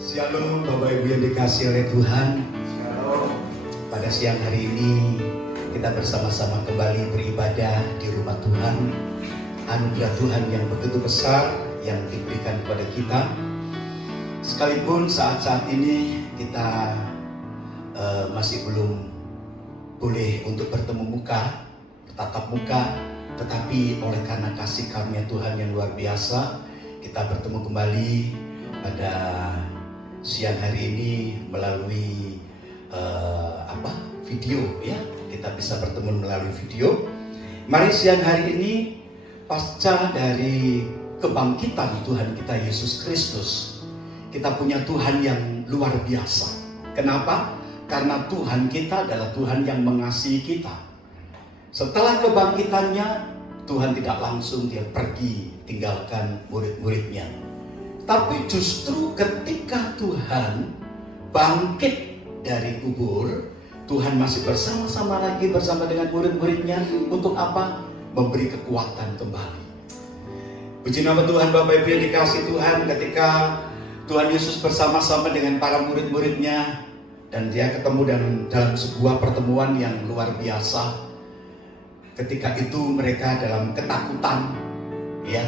Shalom Bapak Ibu yang dikasihi oleh Tuhan. Shalom. Pada siang hari ini kita bersama-sama kembali beribadah di rumah Tuhan. Anugerah Tuhan yang begitu besar yang diberikan kepada kita. Sekalipun saat-saat ini kita masih belum boleh untuk bertemu muka, tatap muka, tetapi oleh karena kasih karunia Tuhan yang luar biasa, kita bertemu kembali pada siang hari ini melalui video, ya. Kita bisa bertemu melalui video. Mari siang hari ini pasca dari kebangkitan Tuhan kita Yesus Kristus, kita punya Tuhan yang luar biasa. Kenapa? Karena Tuhan kita adalah Tuhan yang mengasihi kita. Setelah kebangkitannya, Tuhan tidak langsung dia pergi tinggalkan murid-muridnya. Tapi justru ketika Tuhan bangkit dari kubur, Tuhan masih bersama-sama lagi bersama dengan murid-muridnya. Untuk apa? Memberi kekuatan kembali. Puji nama Tuhan. Bapak Ibu yang dikasihi Tuhan, ketika Tuhan Yesus bersama-sama dengan para murid-muridnya, dan dia ketemu dalam sebuah pertemuan yang luar biasa. Ketika itu mereka dalam ketakutan, ya,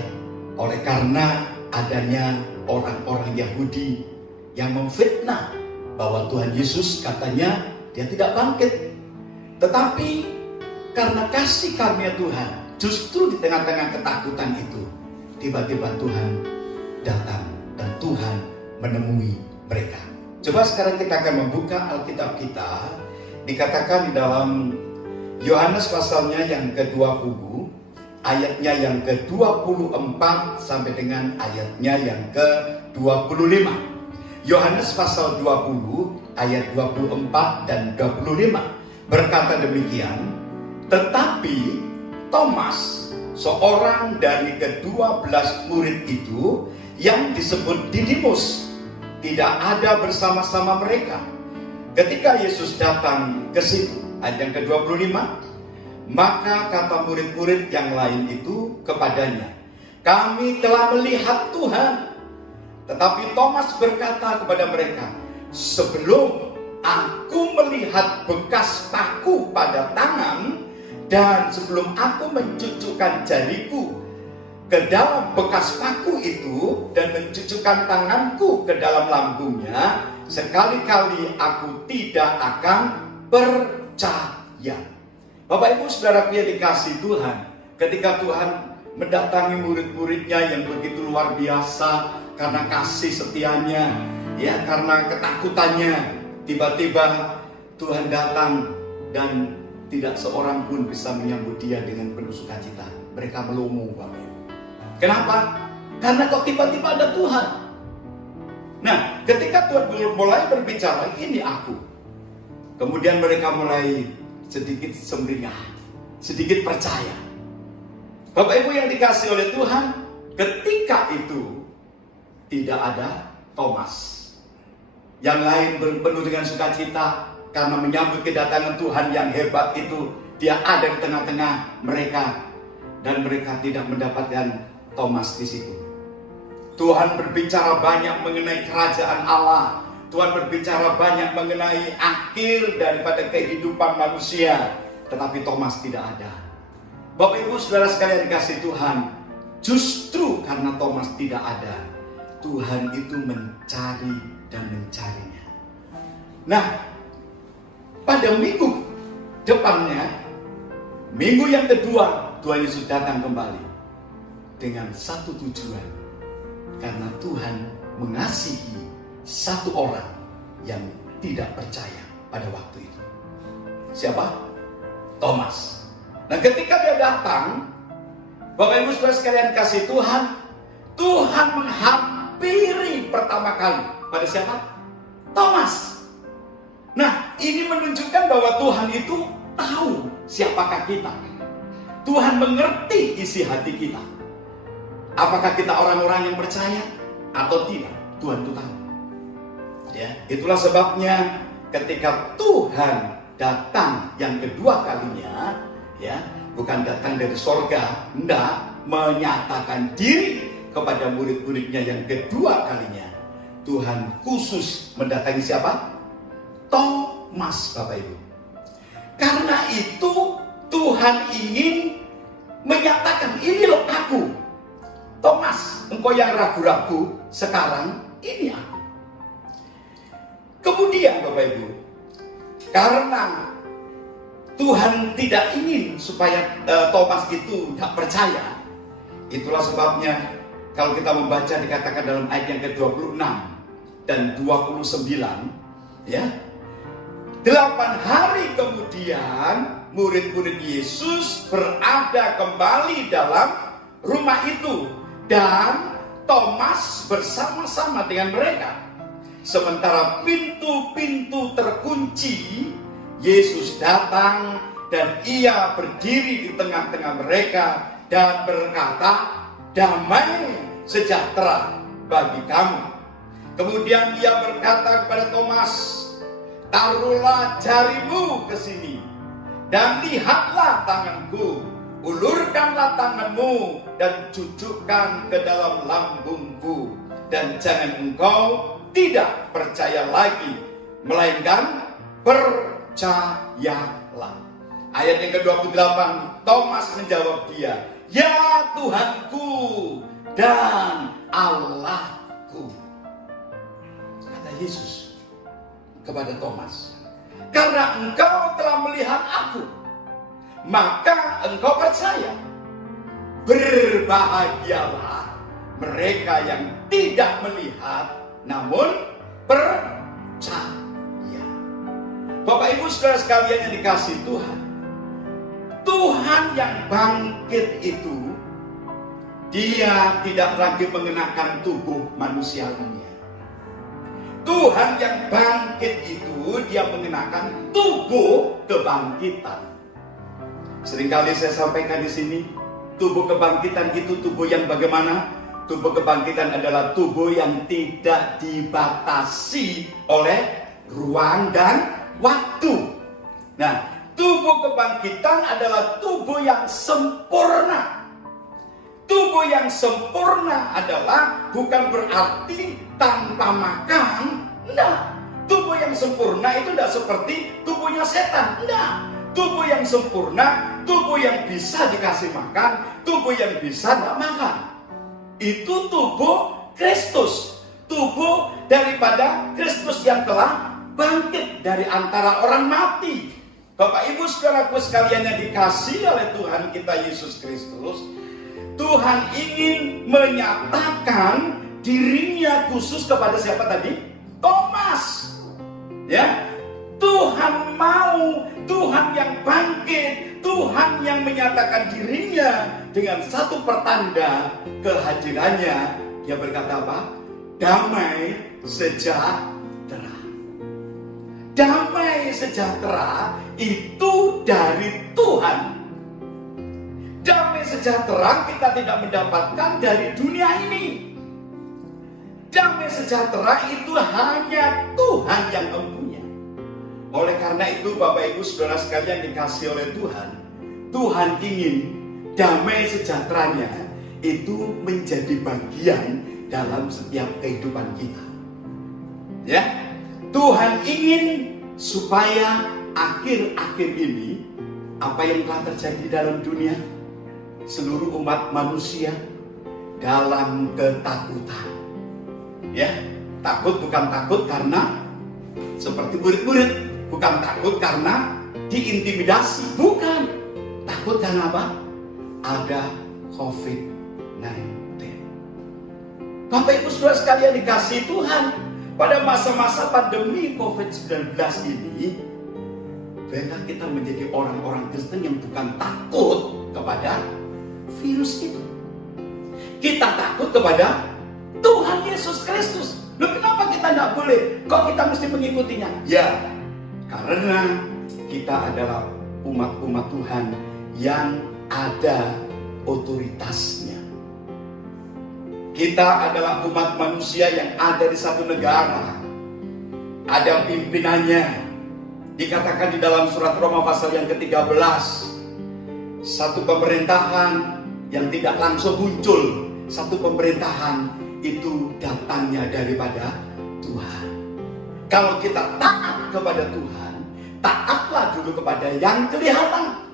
oleh karena adanya orang-orang Yahudi yang memfitnah bahwa Tuhan Yesus katanya dia tidak bangkit. Tetapi karena kasih karunia Tuhan, justru di tengah-tengah ketakutan itu, tiba-tiba Tuhan datang dan Tuhan menemui mereka. Coba sekarang kita akan membuka Alkitab kita. Dikatakan di dalam Yohanes pasalnya yang ke-20, ayatnya yang ke-24 sampai dengan ayatnya yang ke-25. Yohanes pasal 20 ayat 24 dan 25 berkata demikian, tetapi Thomas, seorang dari ke-12 murid itu yang disebut Didimus, tidak ada bersama-sama mereka ketika Yesus datang ke situ. Ayat yang ke-25, maka kata murid-murid yang lain itu kepadanya, kami telah melihat Tuhan. Tetapi Thomas berkata kepada mereka, sebelum aku melihat bekas paku pada tangan, dan sebelum aku mencucukkan jariku ke dalam bekas paku itu dan mencucukkan tanganku ke dalam lambungnya, sekali-kali aku tidak akan percaya. Bapak Ibu Saudara yang dikasihi Tuhan, ketika Tuhan mendatangi murid-muridnya yang begitu luar biasa karena kasih setianya, ya, karena ketakutannya, tiba-tiba Tuhan datang dan tidak seorang pun bisa menyambut dia dengan penuh sukacita. Mereka melongo, Bapak Ibu. Kenapa? Karena kok tiba-tiba ada Tuhan. Nah, ketika Tuhan mulai berbicara, ini aku. Kemudian mereka mulai sedikit sumringah, sedikit percaya. Bapak Ibu yang dikasihi oleh Tuhan, ketika itu tidak ada Thomas. Yang lain penuh dengan sukacita karena menyambut kedatangan Tuhan yang hebat itu. Dia ada di tengah-tengah mereka dan mereka tidak mendapatkan Thomas di situ. Tuhan berbicara banyak mengenai kerajaan Allah. Tuhan berbicara banyak mengenai akhir daripada kehidupan manusia. Tetapi Thomas tidak ada. Bapak Ibu Saudara sekalian dikasihi Tuhan, justru karena Thomas tidak ada, Tuhan itu mencari dan mencarinya. Nah, pada minggu depannya, minggu yang kedua, Tuhan Yesus datang kembali dengan satu tujuan. Karena Tuhan mengasihi satu orang yang tidak percaya pada waktu itu. Siapa? Thomas. Nah, ketika dia datang, Bapak Ibu Saudara sekalian kasih Tuhan, Tuhan menghampiri pertama kali pada siapa? Thomas. Nah, ini menunjukkan bahwa Tuhan itu tahu siapakah kita. Tuhan mengerti isi hati kita. Apakah kita orang-orang yang percaya atau tidak? Tuhan itu tahu. Ya, itulah sebabnya ketika Tuhan datang yang kedua kalinya, ya, bukan datang dari sorga, enggak, menyatakan diri kepada murid-muridnya yang kedua kalinya, Tuhan khusus mendatangi siapa? Thomas, Bapak Ibu. Karena itu Tuhan ingin menyatakan, ini loh aku. Thomas, engkau yang ragu-ragu, sekarang ini aku. Kemudian Bapak Ibu, karena Tuhan tidak ingin supaya Thomas itu tidak percaya, itulah sebabnya kalau kita membaca dikatakan dalam ayat yang ke-26 dan 29, ya, 8 hari kemudian murid-murid Yesus berada kembali dalam rumah itu dan Thomas bersama-sama dengan mereka. Sementara pintu-pintu terkunci, Yesus datang dan ia berdiri di tengah-tengah mereka dan berkata, damai sejahtera bagi kamu. Kemudian ia berkata kepada Thomas, taruhlah jarimu ke sini dan lihatlah tanganku, ulurkanlah tanganmu dan cucukkan ke dalam lambungku, dan jangan engkau tidak percaya lagi, melainkan percayalah. Ayat yang ke-28, Thomas menjawab dia, ya Tuhanku dan Allahku. Kata Yesus kepada Thomas, karena engkau telah melihat aku, maka engkau percaya. Berbahagialah mereka yang tidak melihat namun percaya. Bapak Ibu saudara sekalian yang dikasihi Tuhan, Tuhan yang bangkit itu, dia tidak lagi mengenakan tubuh manusiawinya. Tuhan yang bangkit itu, dia mengenakan tubuh kebangkitan. Seringkali saya sampaikan di sini, tubuh kebangkitan itu tubuh yang bagaimana? Tubuh kebangkitan adalah tubuh yang tidak dibatasi oleh ruang dan waktu. Nah, tubuh kebangkitan adalah tubuh yang sempurna. Tubuh yang sempurna adalah bukan berarti tanpa makan. Nah, tubuh yang sempurna itu tidak seperti tubuhnya setan. Nah, tubuh yang sempurna, tubuh yang bisa dikasih makan, tubuh yang bisa tidak makan. Itu tubuh Kristus, tubuh daripada Kristus yang telah bangkit dari antara orang mati. Bapak Ibu saudaraku sekalian yang dikasihi oleh Tuhan kita Yesus Kristus, Tuhan ingin menyatakan dirinya khusus kepada siapa tadi? Thomas. Ya, Tuhan mau, Tuhan yang bangkit, Tuhan yang menyatakan dirinya dengan satu pertanda kehadirannya. Dia berkata apa? Damai sejahtera. Damai sejahtera itu dari Tuhan. Damai sejahtera kita tidak mendapatkan dari dunia ini. Damai sejahtera itu hanya Tuhan yang mempunyai. Oleh karena itu Bapak Ibu saudara sekalian dikasihi oleh Tuhan, Tuhan ingin damai sejahteranya itu menjadi bagian dalam setiap kehidupan kita. Ya, Tuhan ingin supaya akhir-akhir ini apa yang telah terjadi dalam dunia, seluruh umat manusia dalam ketakutan. Ya, takut bukan takut karena seperti murid-murid, bukan takut karena diintimidasi, bukan. Takut karena apa? Ada COVID-19. Bapak Ibu saudara sekalian dikasihi Tuhan, pada masa-masa pandemi COVID-19 ini, biarlah kita menjadi orang-orang Kristen yang bukan takut kepada virus itu. Kita takut kepada Tuhan Yesus Kristus. Loh, kenapa kita tidak boleh? Kok kita mesti mengikutinya? Ya, karena kita adalah umat-umat Tuhan yang ada otoritasnya. Kita adalah umat manusia yang ada di satu negara, ada pimpinannya. Dikatakan di dalam surat Roma pasal yang ke-13, satu pemerintahan yang tidak langsung muncul. Satu pemerintahan itu datangnya daripada Kalau kita taat kepada Tuhan, taatlah dulu kepada yang kelihatan.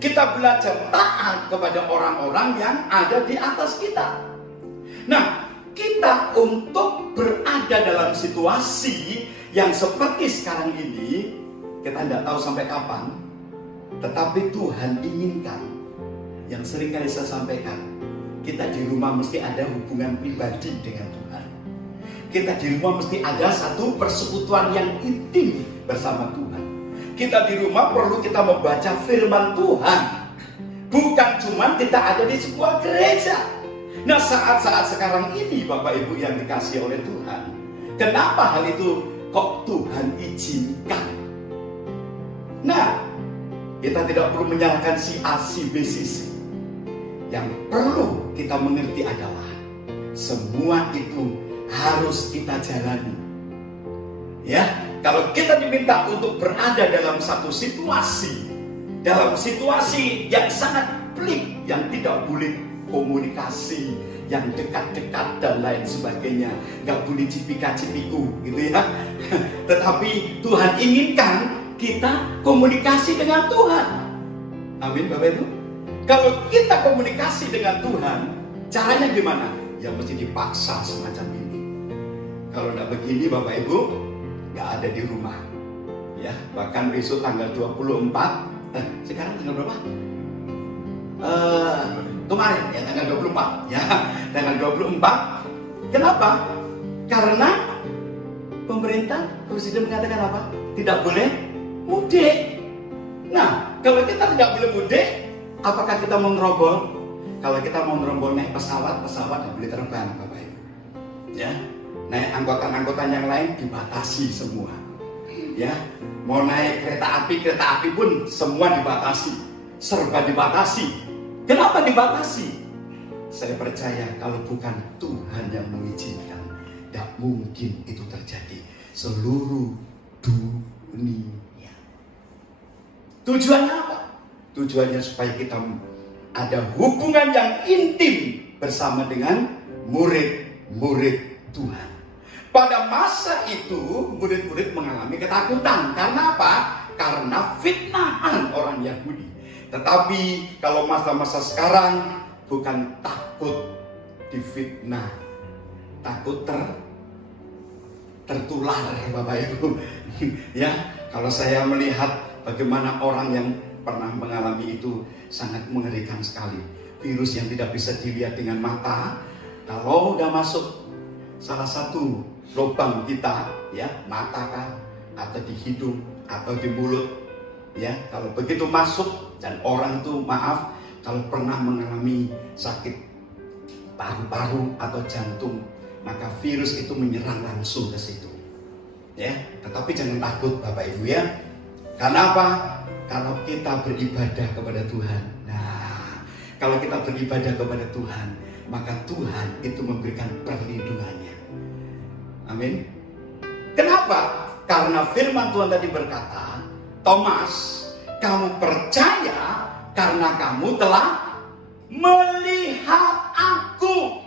Kita belajar taat kepada orang-orang yang ada di atas kita. Nah, kita untuk berada dalam situasi yang seperti sekarang ini, kita tidak tahu sampai kapan, tetapi Tuhan inginkan, yang sering kali saya sampaikan, kita di rumah mesti ada hubungan pribadi dengan Tuhan. Kita di rumah mesti ada satu persekutuan yang intim bersama Tuhan. Kita di rumah perlu kita membaca firman Tuhan, bukan cuma kita ada di sebuah gereja. Nah, saat-saat sekarang ini Bapak Ibu yang dikasihi oleh Tuhan, kenapa hal itu kok Tuhan izinkan? Nah, kita tidak perlu menyalahkan si A, si B, si C. Yang perlu kita mengerti adalah semua itu harus kita jalani. Ya, kalau kita diminta untuk berada dalam satu situasi, dalam situasi yang sangat pelik, yang tidak boleh komunikasi yang dekat-dekat dan lain sebagainya, nggak boleh cipika-cipiku gitu ya. Tetapi Tuhan inginkan kita komunikasi dengan Tuhan. Amin Bapak Ibu. Kalau kita komunikasi dengan Tuhan, caranya gimana? Ya mesti dipaksa semacam ini. Kalau tidak begini Bapak Ibu, nggak ada di rumah. Ya, bahkan besok tanggal 24, sekarang tanggal berapa? Kemarin ya tanggal 24 ya, tanggal 24. Kenapa? Karena pemerintah presiden mengatakan apa? Tidak boleh mudik. Nah, kalau kita tidak boleh mudik, apakah kita mau ngerombol? Kalau kita mau ngerombol naik pesawat tidak boleh terbang Bapak Ibu. Ya, naik angkutan-angkutan yang lain dibatasi semua. Ya, mau naik kereta api pun semua dibatasi, serba dibatasi. Kenapa dibatasi? Saya percaya kalau bukan Tuhan yang mengizinkan, tidak mungkin itu terjadi seluruh dunia. Tujuannya apa? Tujuannya supaya kita ada hubungan yang intim bersama dengan murid-murid Tuhan. Pada masa itu murid-murid mengalami ketakutan. Karena apa? Karena fitnahan orang Yahudi. Tetapi kalau masa-masa sekarang bukan takut difitnah, takut tertular Bapak Ibu. Ya, kalau saya melihat bagaimana orang yang pernah mengalami itu sangat mengerikan sekali. Virus yang tidak bisa dilihat dengan mata, kalau udah masuk salah satu lubang kita, ya, mata kah, atau di hidung, atau di mulut, ya, kalau begitu masuk dan orang itu maaf, kalau pernah mengalami sakit paru-paru atau jantung, maka virus itu menyerang langsung ke situ. Ya, tetapi jangan takut Bapak Ibu ya. Karena apa? Kalau kita beribadah kepada Tuhan. Nah, kalau kita beribadah kepada Tuhan, maka Tuhan itu memberikan perlindungannya. Amin. Kenapa? Karena firman Tuhan tadi berkata, Thomas, kamu percaya karena kamu telah melihat aku.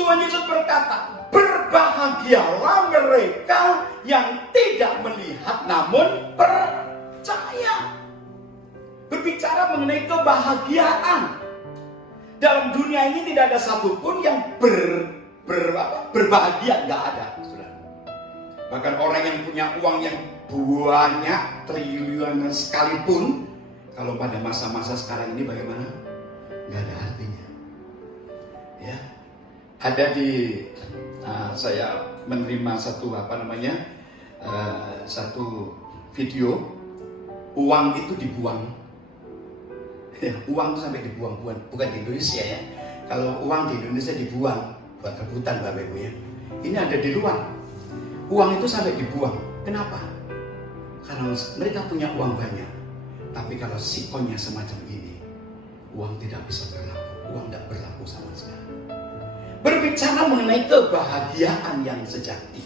Tuhan Yesus berkata, berbahagialah mereka yang tidak melihat namun percaya. Berbicara mengenai kebahagiaan. Dalam dunia ini tidak ada satupun yang berbahagia, nggak ada. Bahkan orang yang punya uang yang banyak, triliunan sekalipun, kalau pada masa-masa sekarang ini bagaimana? Nggak ada artinya. Ya, ada di saya menerima satu satu video, uang itu dibuang. Ya, uang itu sampai dibuang-buang, bukan di Indonesia ya. Kalau uang di Indonesia dibuang buat rebutan Bapak Ibu ya. Ini ada di luar. Uang itu sampai dibuang. Kenapa? Karena mereka punya uang banyak. Tapi kalau sikonnya semacam ini, uang tidak bisa berlaku. Uang tidak berlaku sama sekali. Berbicara mengenai kebahagiaan yang sejati.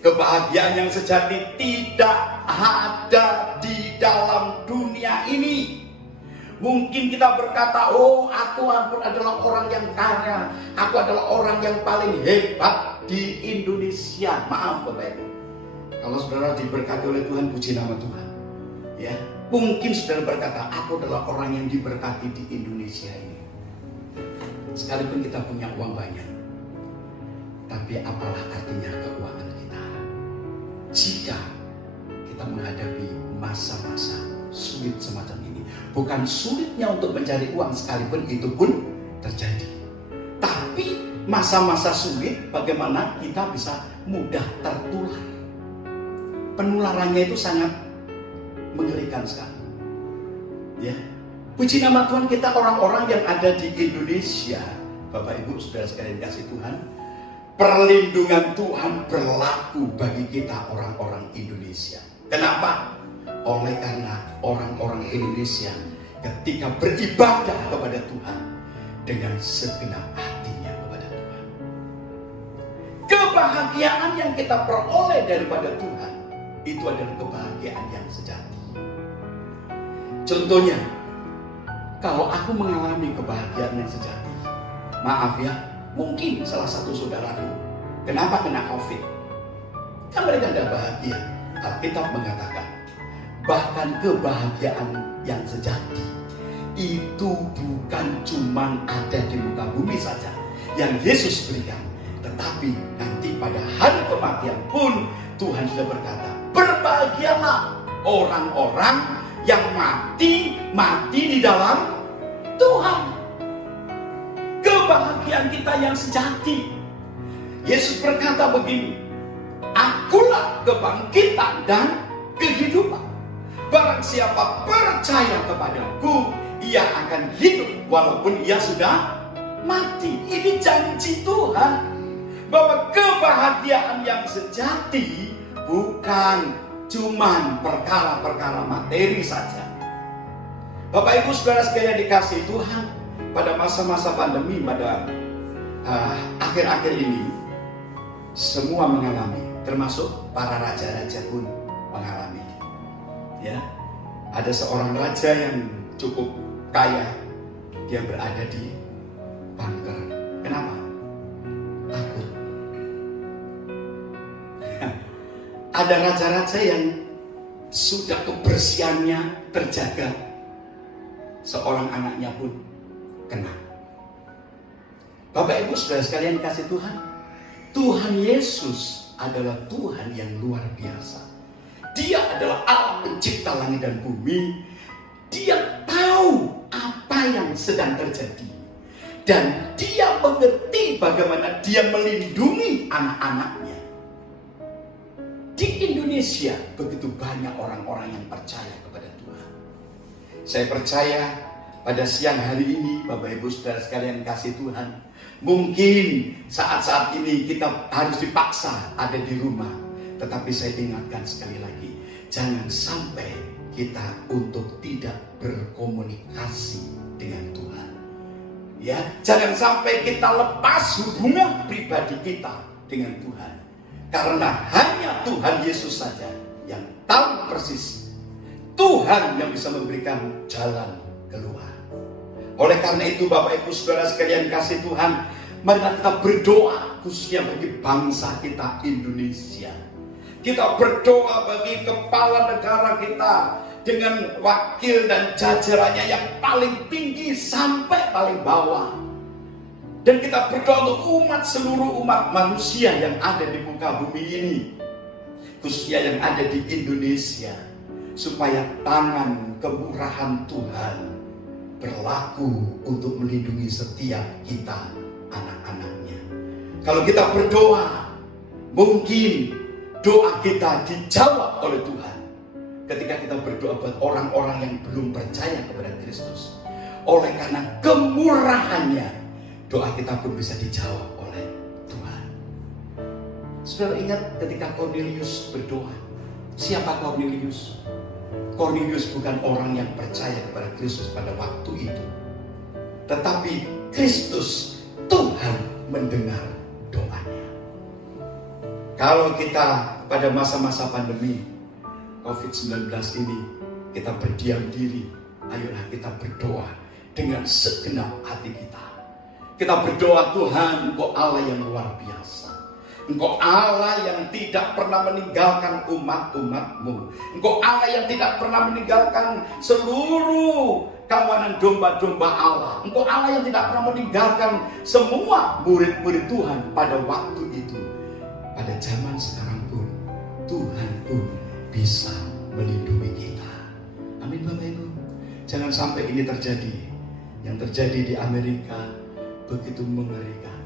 Kebahagiaan yang sejati tidak ada di dalam dunia ini. Mungkin kita berkata, oh aku adalah orang yang kaya, aku adalah orang yang paling hebat di Indonesia. Maaf Bapak Ibu, Kalau saudara diberkati oleh Tuhan, puji nama Tuhan. Ya, mungkin saudara berkata, aku adalah orang yang diberkati di Indonesia ini. Sekalipun kita punya uang banyak, tapi apalah artinya keuangan kita jika kita menghadapi masa-masa sulit semacam ini. Bukan sulitnya untuk mencari uang, sekalipun itu pun terjadi, tapi masa-masa sulit bagaimana kita bisa mudah tertular. Penularannya itu sangat mengerikan sekali. Ya, puji nama Tuhan, kita orang-orang yang ada di Indonesia, Bapak Ibu Saudara sekalian kasih Tuhan, perlindungan Tuhan berlaku bagi kita orang-orang Indonesia. Kenapa? Oleh karena orang-orang Indonesia ketika beribadah kepada Tuhan dengan segenap hatinya kepada Tuhan, kebahagiaan yang kita peroleh daripada Tuhan itu adalah kebahagiaan yang sejati. Contohnya, kalau aku mengalami kebahagiaan yang sejati, maaf ya, mungkin salah satu saudaraku kenapa kena COVID, kan mereka tidak bahagia. Alkitab mengatakan bahkan kebahagiaan yang sejati itu bukan cuma ada di muka bumi saja yang Yesus berikan, tetapi nanti pada hari kematian pun Tuhan sudah berkata, berbahagialah orang-orang yang mati di dalam Tuhan. Kebahagiaan kita yang sejati. Yesus berkata begini, akulah kebangkitan dan kehidupan. Barang siapa percaya kepadaku, ia akan hidup walaupun ia sudah mati. Ini janji Tuhan bahwa kebahagiaan yang sejati bukan cuman perkara-perkara materi saja. Bapak Ibu Saudara sekalian dikasihi Tuhan, pada masa-masa pandemi, pada akhir-akhir ini, semua mengalami, termasuk para raja-raja pun mengalami. Ya, ada seorang raja yang cukup kaya, dia berada di bunker. Kenapa? Takut. Ada raja-raja yang sudah kebersihannya terjaga, seorang anaknya pun kena. Bapak Ibu Saudara sekalian kasih Tuhan, Tuhan Yesus adalah Tuhan yang luar biasa. Dia adalah Allah pencipta langit dan bumi. Dia tahu apa yang sedang terjadi, dan dia mengerti bagaimana dia melindungi anak-anaknya. Di Indonesia begitu banyak orang-orang yang percaya kepada Tuhan. Saya percaya pada siang hari ini, Bapak Ibu Saudara sekalian kasih Tuhan, mungkin saat-saat ini kita harus dipaksa ada di rumah, tetapi saya ingatkan sekali lagi, jangan sampai kita untuk tidak berkomunikasi dengan Tuhan. Ya, jangan sampai kita lepas hubungan pribadi kita dengan Tuhan. Karena hanya Tuhan Yesus saja yang tahu persis, Tuhan yang bisa memberikan jalan keluar. Oleh karena itu Bapak Ibu Saudara sekalian kasih Tuhan, mari kita berdoa khususnya bagi bangsa kita Indonesia. Kita berdoa bagi kepala negara kita dengan wakil dan jajarannya yang paling tinggi sampai paling bawah. Dan kita berdoa untuk seluruh umat manusia yang ada di muka bumi ini, khususnya yang ada di Indonesia, supaya tangan kemurahan Tuhan berlaku untuk melindungi setiap kita anak-anaknya. Kalau kita berdoa, mungkin doa kita dijawab oleh Tuhan ketika kita berdoa buat orang-orang yang belum percaya kepada Kristus. Oleh karena kemurahannya, doa kita pun bisa dijawab oleh Tuhan. Saudara ingat ketika Cornelius berdoa. Siapa Cornelius? Cornelius bukan orang yang percaya kepada Kristus pada waktu itu, tetapi Kristus, Tuhan mendengar doanya. Kalau kita pada masa-masa pandemi COVID-19 ini, kita berdiam diri, ayolah kita berdoa dengan segenap hati kita. Kita berdoa, Tuhan, Engkau Allah yang luar biasa. Engkau Allah yang tidak pernah meninggalkan umat-umatmu. Engkau Allah yang tidak pernah meninggalkan seluruh kawanan domba-domba Allah. Engkau Allah yang tidak pernah meninggalkan semua murid-murid Tuhan pada waktu itu. Pada zaman sekarang pun, Tuhan pun bisa melindungi kita. Amin Bapak Ibu. Jangan sampai ini terjadi. Yang terjadi di Amerika begitu mengerikan.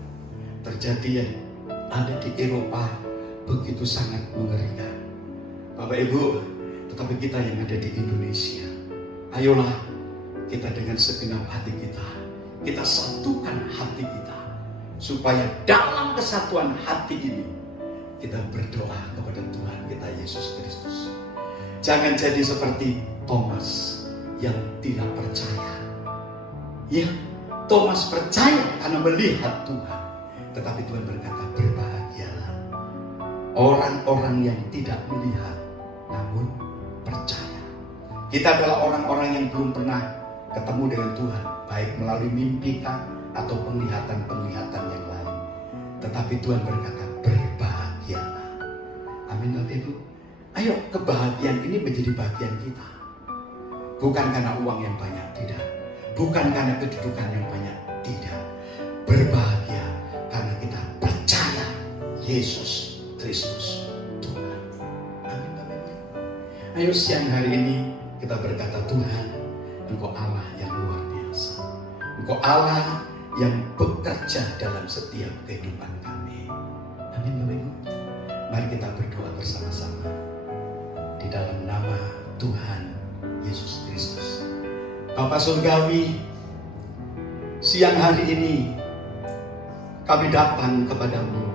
Terjadi yang ada di Eropa begitu sangat mengerikan. Bapak Ibu, tetapi kita yang ada di Indonesia, ayolah kita dengan segenap hati kita satukan hati kita, supaya dalam kesatuan hati ini kita berdoa kepada Tuhan kita Yesus Kristus. Jangan jadi seperti Thomas yang tidak percaya. Ya, Thomas percaya karena melihat Tuhan. Tetapi Tuhan berkata, berbahagialah orang-orang yang tidak melihat namun percaya. Kita adalah orang-orang yang belum pernah ketemu dengan Tuhan, baik melalui mimpi atau penglihatan-penglihatan yang lain. Tetapi Tuhan berkata, berbahagialah. Amin Bapak Ibu. Ayo, kebahagiaan ini menjadi bagian kita. Bukan karena uang yang banyak, tidak. Bukan karena kedudukan yang banyak, tidak. Berbahagia karena kita percaya Yesus Kristus Tuhan. Amin Bapak Ibu. Ayo siang hari ini kita berkata, Tuhan, Engkau Allah yang luar biasa. Engkau Allah yang bekerja dalam setiap kehidupan kami. Amin Bapak Ibu. Mari kita berdoa bersama-sama di dalam nama Tuhan Yesus Kristus. Bapa Surgawi, siang hari ini kami datang kepadamu.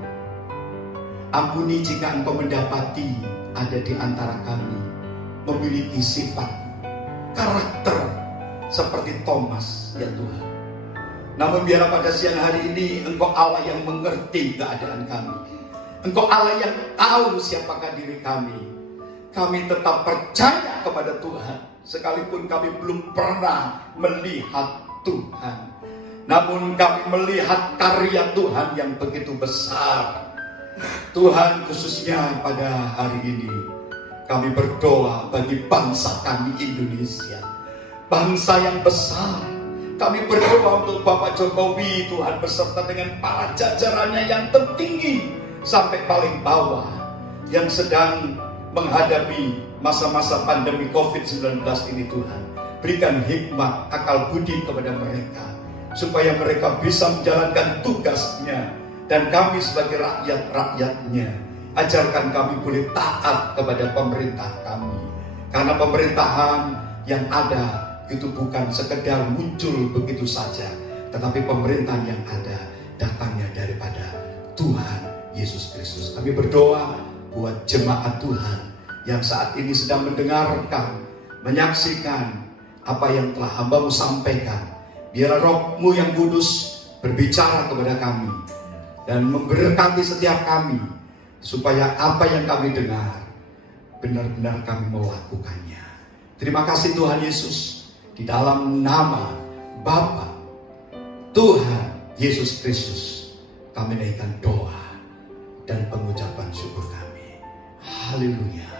Ampuni jika Engkau mendapati ada di antara kami memiliki sifat, karakter seperti Thomas, ya Tuhan. Namun biarlah pada siang hari ini Engkau Allah yang mengerti keadaan kami. Engkau Allah yang tahu siapakah diri kami. Kami tetap percaya kepada Tuhan, sekalipun kami belum pernah melihat Tuhan. Namun kami melihat karya Tuhan yang begitu besar. Tuhan, khususnya pada hari ini kami berdoa bagi bangsa kami Indonesia, bangsa yang besar. Kami berdoa untuk Bapak Jokowi, Tuhan, beserta dengan para jajarannya yang tertinggi sampai paling bawah, yang sedang menghadapi masa-masa pandemi COVID-19 ini. Tuhan, berikan hikmat, akal budi kepada mereka, supaya mereka bisa menjalankan tugasnya. Dan kami sebagai rakyat-rakyatnya, ajarkan kami boleh taat kepada pemerintah kami. Karena pemerintahan yang ada itu bukan sekedar muncul begitu saja, tetapi pemerintahan yang ada datangnya daripada Tuhan Yesus Kristus. Kami berdoa buat jemaat Tuhan yang saat ini sedang mendengarkan, menyaksikan apa yang telah hamba-Mu sampaikan. Biarlah Roh-Mu yang kudus berbicara kepada kami dan memberkati setiap kami, supaya apa yang kami dengar benar-benar kami melakukannya. Terima kasih Tuhan Yesus, di dalam nama Bapa, Tuhan Yesus Kristus, kami naikkan doa dan pengucapan syukur kami. Haleluya.